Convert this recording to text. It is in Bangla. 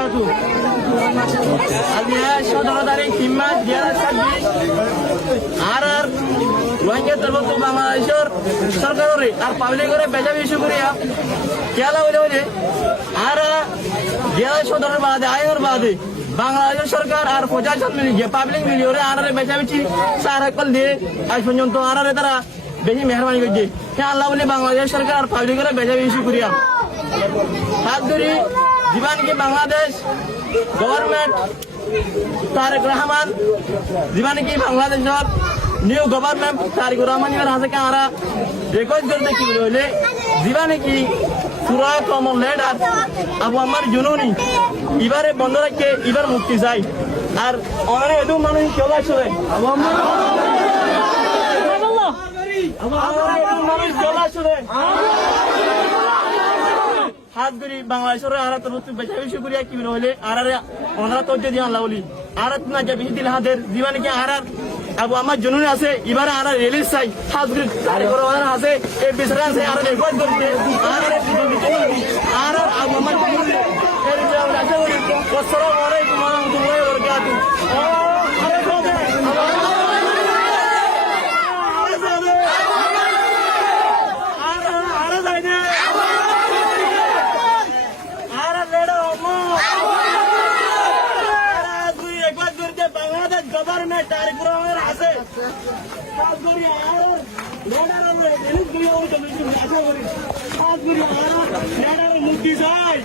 wabarakatuh. Aziz 17 তারিখ 3 মাস 2026 আর রোহিঙ্গা তরফ বাংলাদেশের সরকারের আর পাবলিকের বেজা ইস্যু করিয়া খেলা হইলে আর 17 বাদে আইনের বাদে বাংলাদেশ সরকার আর প্রশাসন মিলিয়ে পাবলিক মিলিয়ে আর বেচাবেচি সার কল দিয়ে আজ পর্যন্ত আর তারা বেশি মেহরবানি করছে আল্লাহ বলে বাংলাদেশ সরকার আর পাবলিকের বেচাবে ইস্যু করিয়া হাত ধরি জীবনকে বাংলাদেশ গভর্নমেন্ট তারেক রহমান জীবনকে বাংলাদেশের নিউ গভর্নমেন্ট তারেক রহমানের হাতে আমরা রেকর্ড করতে কি বলে জীবনে কি পুরা কমন লেডার আবু আমার জুনুনি এবারে বন্ধ রাখে এবার মুক্তি চাই আর অনেক এদু মানুষ চলে আসলে আবু আমার মানুষ চলে আসলে হাত ধরি বাংলাদেশের আর বেচা বেশি করিয়া কি হলে আর ওনারা তো দিয়ে আল্লাহ বলি আর না যে বেশি দিলে হাতের জীবনে কি আর আবু আমার জনুন আছে এবারে আর রিলিজ চাই হাত ধরি আছে এই বিচার আছে আর রেকর্ড করতে আর আবু আমার জনুন আসসালামু আলাইকুম ওয়া রাহমাতুল্লাহি ওয়া বারাকাতুহু গভর্নমেন্ট তারিখ রহমানের আছে কাজ করি আর লেডার রিলিজ করি ওই তো আশা করি কাজ করি আর লেডার মুক্তি চাই